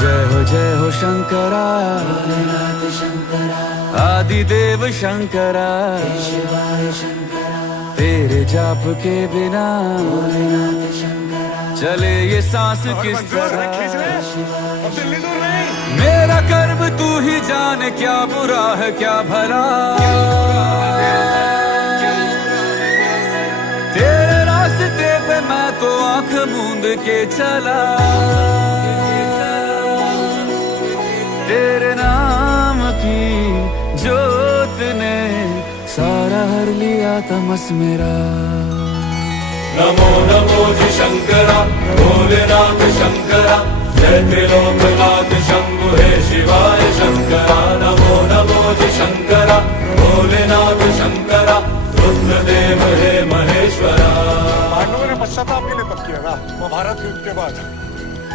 जय हो शंकरा, भोलेनाथ शंकरा, आदिदेव शंकरा, शिवाय शंकरा, तेरे जाप के बिना भोलेनाथ शंकरा, चले ये सांस किस तरह। अब दिल्ली दूर नहीं। मेरा कर्म तू ही जाने, क्या बुरा है क्या भला। तेरे रास्ते पे मैं तो आंख मूंद के चला, तेरे नाम की जोत ने सारा हर लिया तमस मेरा। नमो नमो जी शंकरा, भोलेनाथ शंकरा, जय त्रिलोकनाथ शंभु हे शिवाय शंकरा। नमो नमो जी शंकरा, भोलेनाथ शंकरा, रुद्रदेव हे महेश्वरा। पांडवों ने पश्चाताप के लिए तप किया था महाभारत युद्ध के बाद।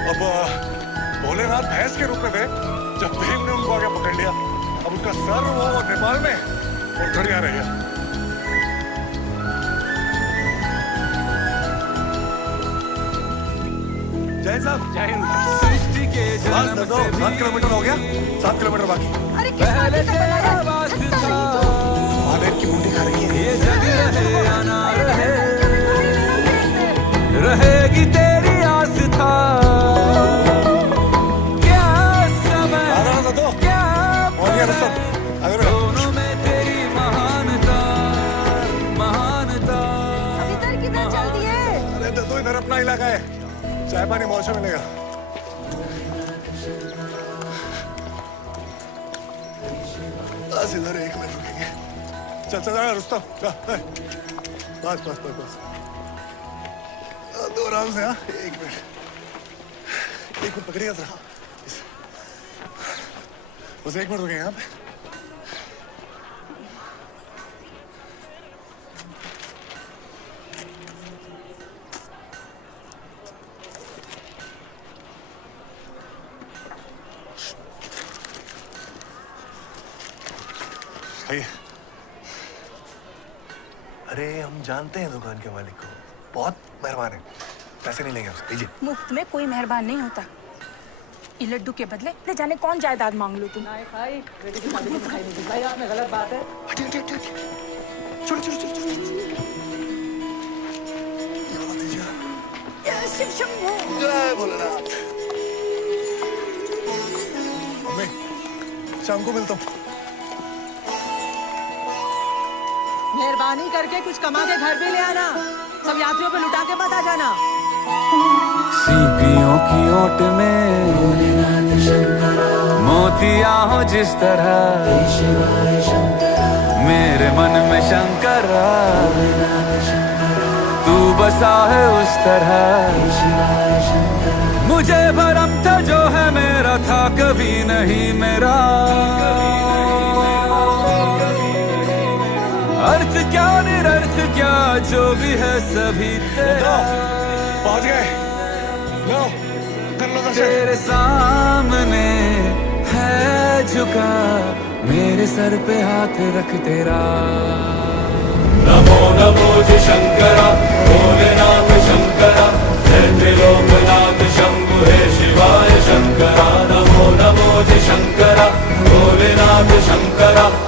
अब भोलेनाथ भैंस के रूप में थे जब भीम ने उनको आगे पकड़ लिया। अब उनका सर वो नेपाल में और धड़िया रही है। जय साहब, जय हिंद। सृष्टि के जन्म से 7 किलोमीटर हो गया, 7 किलोमीटर बाकी। अरे किस पहले बात का बना तेरा रहा? वास छत्ता था, नहीं तो। महादेव की बूटी खा रही है। ये जग रहे या ना रहे, रहेगी तेरी आस्था। क्या समय, आधा आधा दो क्या और ये पल रस्ता है, आगे बढ़ो। दोनों में तेरी महानता, महानता। अभी तक किधर चल दिए? अरे दो, इधर अपना इलाका है, चाय पानी मौज से मिलेगा। बस इधर 1 मिनट रुकेंगे। चल चल जा रुस्तम, बस बस बस बस। दो आराम से। हाँ 1 मिनट, 1 मिनट पकड़िएगा जरा। बस 1 मिनट रुकेंगे यहाँ पे। आइए। अरे हम जानते हैं दुकान के मालिक को, बहुत मेहरबान है। पैसे नहीं लेंगे उससे, लीजिए। मुफ्त में कोई मेहरबान नहीं होता। ये लड्डू के बदले न जाने कौन जायदाद मांग लो तुम। भाई बेटी की शादी में मिठाई नहीं दी भाई, आपने गलत बात है। हटिए हटिए हटिए हटिए। छोड़ो छोड़ो छोड़ो छोड़ो। ये बता दीजिए। जय शिव शंभू। जय भोलेनाथ। मम्मी, शाम को मिलता हूँ। मेहरबानी करके कुछ कमा के घर भी ले आना, सब यात्रियों पे लुटा के मत आ जाना। सीपियों की ओट में भोलेनाथ शंकरा, मोतिया हो जिस तरह, शिवाय शंकरा, मेरे मन में शंकरा भोलेनाथ शंकरा, तू बसा है उस तरह। शिवाय शंकरा, मुझे भरम था जो है मेरा था कभी नहीं मेरा। अर्थ क्या निरर्थ क्या जो भी है सभी तेरा। पहुंच गए। लो, कर लो दर्शन। तेरे सामने है झुका, मेरे सर पे हाथ रख तेरा। नमो नमो जी शंकरा, भोलेनाथ शंकरा, जय त्रिलोकनाथ शंभु हे शिवाय शंकरा। नमो नमो जी शंकरा, भोलेनाथ शंकरा,